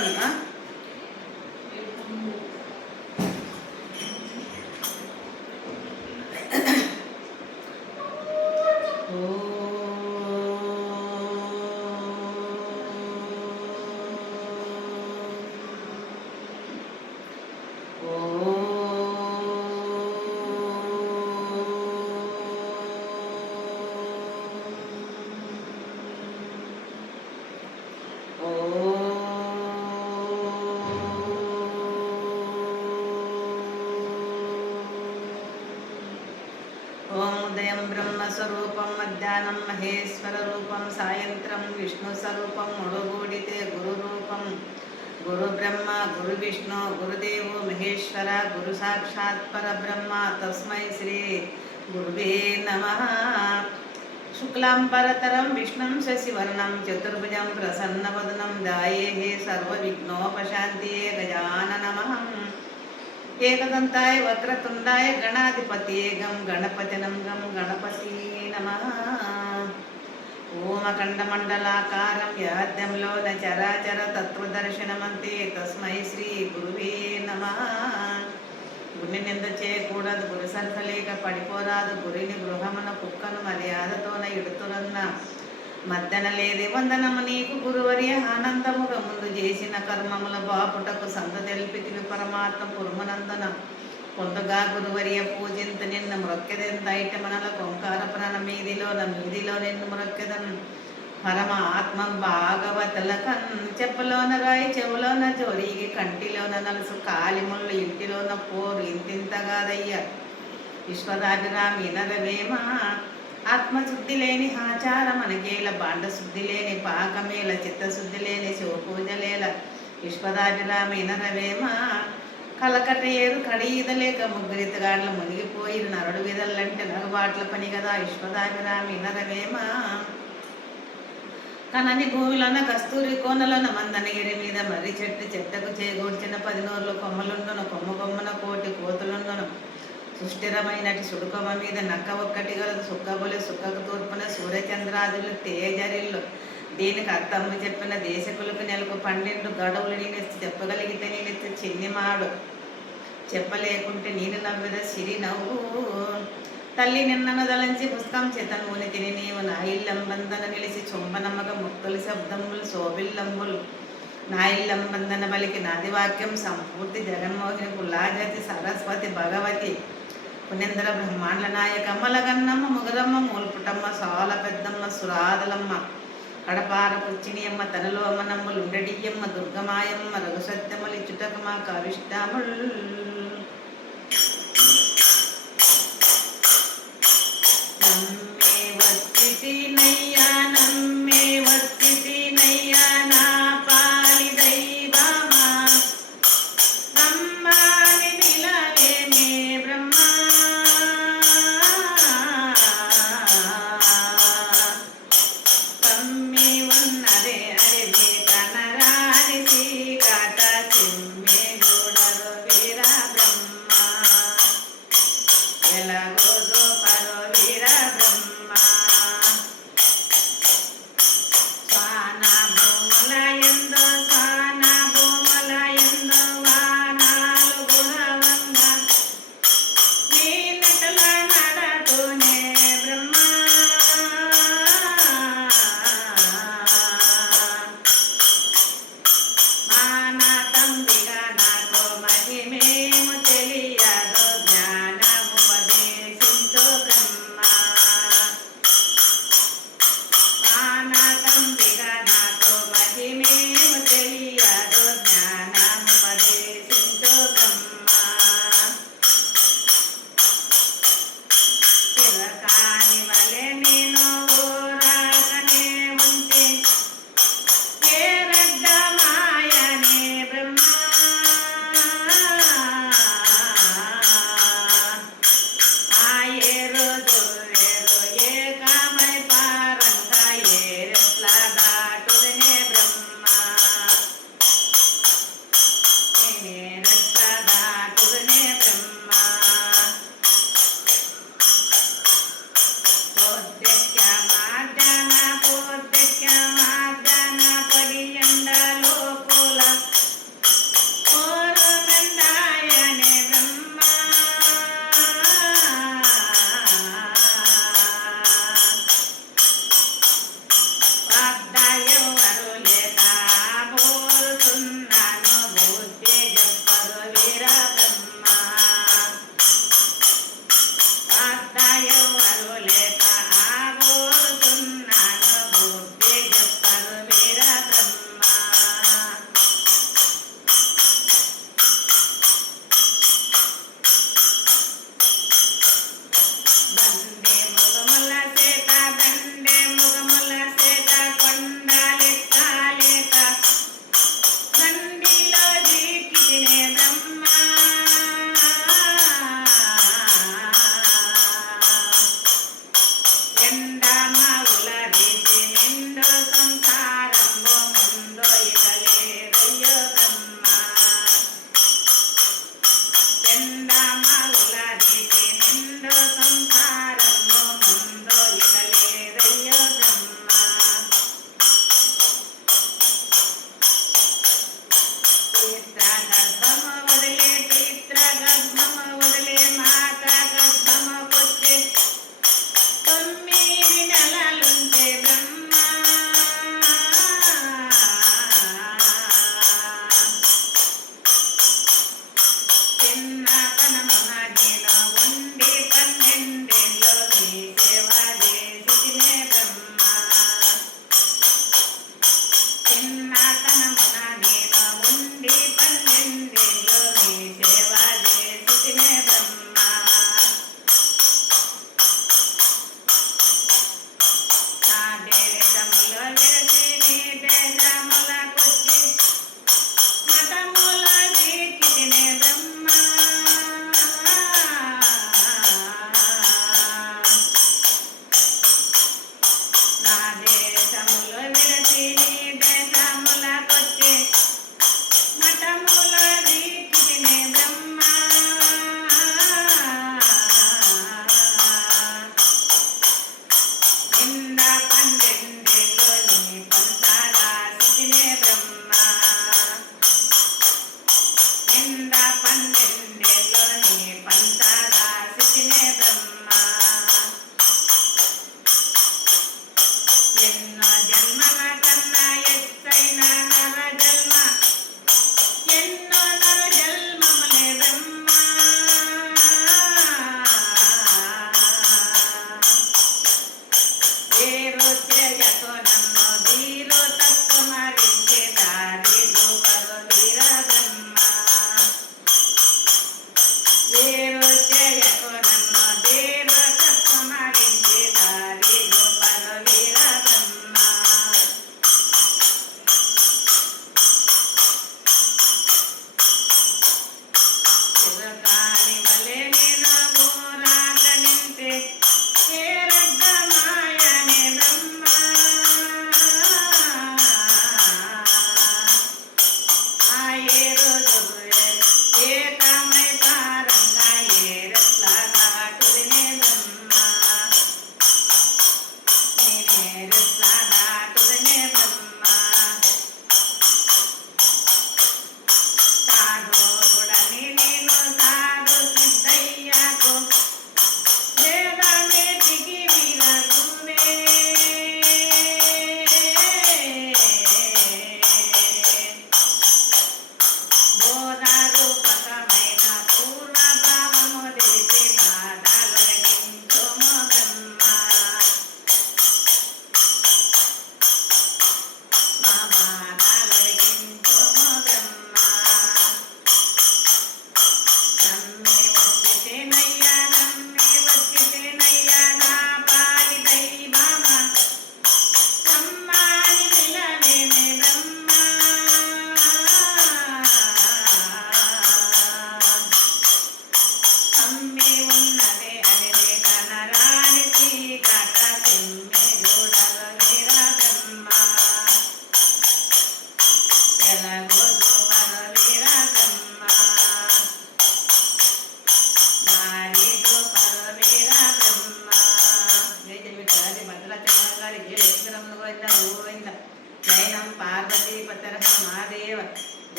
చెప్పాలన్నా ఉదయం బ్రహ్మస్వరూపం మధ్యాహ్నం మహేశ్వర రూపం సాయంత్రం విష్ణు స్వరూపం ఒడుగూడితే గురు రూపం గురు బ్రహ్మ గురు విష్ణు గురుదేవో మహేశ్వర గురు సాక్షాత్ పరబ్రహ్మ తస్మై శ్రీ గురువే నమః. శుక్లాంబరతరం విష్ణుం శశివర్ణం చతుర్భుజం ప్రసన్నవదనం ధ్యాయేహే సర్వవిఘ్నోపశాంతియే గజాననమః. ఏకదంతాయ వక్రతుండాయ గణాధిపతియే గం గణపతినం గం గణపతి నమః. ఓమఖండమండలాకారం యాద్యంలోన చరాచర తత్వదర్శనమంతే తస్మై శ్రీ గురువే నమః. గురిని నింద చేయకూడదు, గురి సర్ఫలేక పడిపోరాదు, గురిని గృహమున కుక్కను మర్యాదతోన ఇడుతురన్న మద్దన లేది వందనము నీకు గురువర్య ఆనందముగా ముందు చేసిన కర్మముల బాపుటకు సంత తెలిపితివి పరమాత్మ పురుమనందన పొందుగా గురువర్య పూజింత నిన్ను మొక్కెదెంత ఐటమనల కొంకార ప్రాణ మీదిలో నిన్ను మొక్కెదన్ పరమ ఆత్మ భాగవతలకన్ చెప్పులోన రాయి చెవులోన జోరికి కంటిలోన నలుసు కాలిముళ్ళు ఇంటిలోన పోరు ఇంతింతగాదయ్య విశ్వదాభిరామి నరవేమ. ఆత్మశుద్ధి లేని ఆచారం మనకేల బాండశుద్ధి లేని పాకమేల చిత్తశుద్ధి లేని శివపూజలేల విశ్వదాభిరామి నరవేమ. కలకట ఏరు కడీదలేక ముగ్గురితగాడ్ల మునిగిపోయి నరుడు విదల్లంటే నగబాట్ల పని కదా విశ్వదాభిరామి నరవేమ. కనని భూమిలోన కస్తూరి కోనలోన మందనగిరి మీద మర్రి చెట్టుకు చేకూర్చిన 10 నోర్లు కొమ్మలుండును, కొమ్మన కోటి కోతులుండును. సుస్థిరమైనటి సుడుకొమ్మ మీద నక్క ఒక్కటి గలదు, సుక్కబొలి సుక్కకు తూర్పున సూర్యచంద్రాదులు తేజరిల్లు. దీనికి అర్థము చెప్పిన దేశకులకు నెలకు 12 గడువులు నేను చెప్పగలిగితే నేను చిన్నిమాడు, చెప్పలేకుంటే నేను నవ్విద సిరి నవ్వు. తల్లి నిన్నను దళంచి పుస్తకం చేతనూని తిని నీవు నా ఇల్లంబందన నిలిచి చొంబనమ్మక ముక్కులు శబ్దములు శోభిల్లంబులు నా ఇల్లంబందన బలికి నాది వాక్యం సంపూర్తి జగన్మోహిని పుల్లాజతి సరస్వతి భగవతి పుణ్యందర బ్రహ్మాండ్ల నాయక మలగన్నమ్మ ముగరమ్మ మూల్పుటమ్మ సాల పెద్దమ్మ సురాదలమ్మ కడపార పుచ్చినియమ్మ తనలో అమ్మనమ్మలు ఉండడియమ్మ దుర్గమాయమ్మ రఘుసత్యములు ఇచ్చుటకమ కవిష్టాముల్.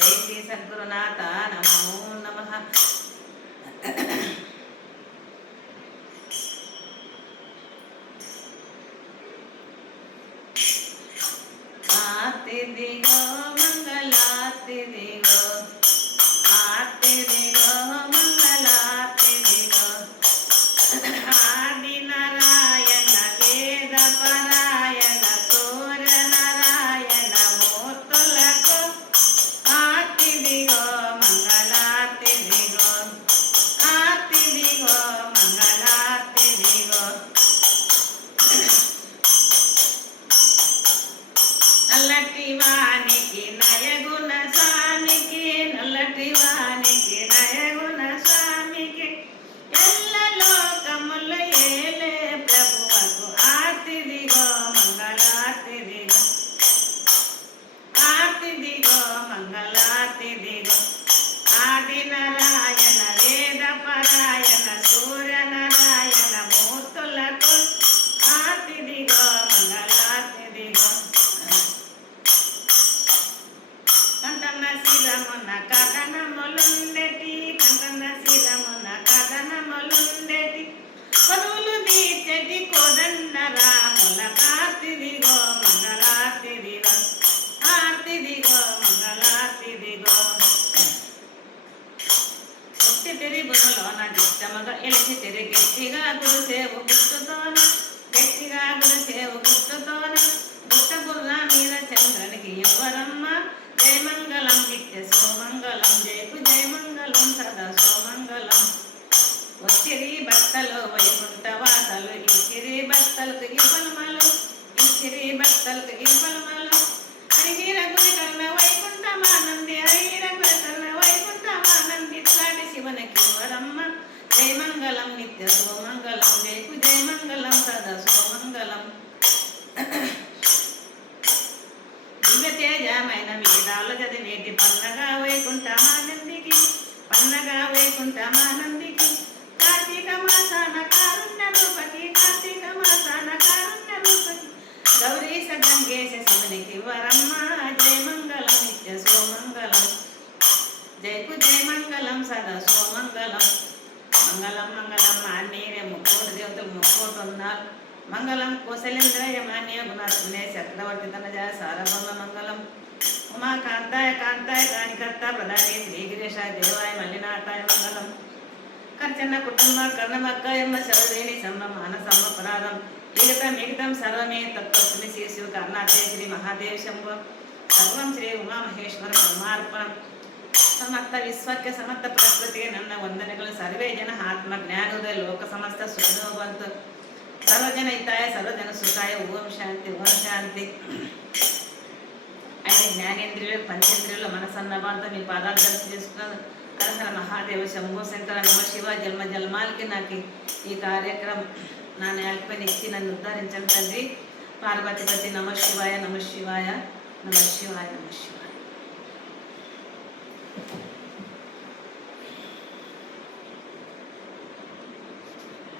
జై శ్రీ సద్గురునాథ నమో నమః. ఆర్తి దిగో మంగళార్తి దిగో, ఆర్తి దిగో మంగళార్తి దిగో. ఆది నారాయణ వేద పరాయణ సూర్య నారాయణ మూర్తులకు ఆర్తి దిగో మంగళార్తి దిగో, ఆర్తి దిగో మంగళార్తి దిగో. నల్లటి వానికి నయగుణ స్వామికి, నల్లటి వానికి నయగుణ స్వామికి, ఎల్ల లోకములు ఏలే ప్రభువకు ఆర్తి దిగో మంగళార్తి దిగో, ఆర్తి దిగో మంగళార్తి దిగో. ఆది నారాయణ వేద పరాయణ సూర్య నారాయణ మూర్తులకు ఆర్తి దిగో మంగళార్తి దిగో. కంటన్న శిరమున కథనములుండెటి, కంటన్న శిరమున కథనములుండెటి, పదులు తీర్చెటి కోదండ రాముల ఆర్తి దిగో మంగళార్తి దిగో, ఆర్తి దిగో మంగళార్తి దిగో. ఒట్టి తిరిగులోన దిష్టముగా ఎలిచి తిరిగి గట్టిగా గురుసేవు గుర్తుతోన, గట్టిగా గురుసేవు గుర్తుతోన, గుట్ట గుర్ర మీద చంద్రునికి ఎవరమ్మ. జయ మంగళం నిత్య సోమంగళం, జయకు జయ మంగళం సదా సోమంగళం. వచ్చిరి భక్తలు వైకుంఠ వాసలు, ఇచ్చిరి భక్తలకు ఈ పలమలు, ఇచ్చిరి భక్తలకు ఈ పలమలు. హరిహీర గురి కర్ణ వైకుంఠమానంది, హరిహీర గురి కర్ణ వైకుంఠమానంది, ఇట్లాంటి శివనికి వరమ్మ. జయ మంగళం నిత్య సోమంగళం, జయకు జయ మంగళం సదా సోమంగళం. దివ్యతేజమైన వేదాలు చదివేటి పన్నగా వైకుంఠమానందికి, పన్నగా వైకుంఠమానందికి. కార్తీక మాసాన కారుణ్య రూపకి, కార్తీక మాసాన కారుణ్య రూపకి, గౌరీశ గంగేశ శివునికి వరమ్మ. జయ మంగళం నిత్య సోమంగళం, జయకు జయ మంగళం సదా సోమంగళం. మంగళం మంగళం మాన్యరే ముక్కోటి దేవతలు ముక్కోటి ఉన్నారు. మంగళం కోశలేంద్రయ మాన్య గుణాత్మనే చక్రవర్తి తనజ సారభంగ మంగళం. ఉమా కాంతాయ కాంతాయ కాణికర్త ప్రధాని శ్రీగిరీశాయ దేవాయ మల్లినాథాయ మంగళం. కర్చన్న కుటుంబ కర్ణమక్కయమ్మ శరవేణి సంబ మానసమ్మ పురాణం. ఈగతం మిగతం సర్వమే తత్వస్మి శ్రీ శివ కర్ణాదే శ్రీ మహాదేవ శంభో. సర్వం శ్రీ ఉమామహేశ్వర బ్రహ్మార్పణం. సమర్థ విశ్వక్య సమర్థ ప్రకృతి నన్న వందనಗಳು సర్వే జన ఆత్మ జ్ఞానోదయ లోక సమస్త సుఖనోభవంతు. సర్వజన హితాయ సర్వజన సుఖాయ. ఓం శాంతి ఓం శాంతి. అయితే జ్ఞానేంద్రియులు పంచేంద్రియులు మనసన్న బాంతో మీ పాదాలు దర్శనం చేసుకున్నాను. హరహర మహాదేవ శంభో శంకర నమ శివ. జన్మ జన్మాలకి నాకు ఈ కార్యక్రమం నా నేలపైన ఇచ్చి నన్ను ఉద్ధరించండి తండ్రి. పార్వతిపతి నమ శివాయ నమ శివాయ నమ శివాయ నమ శివాయ.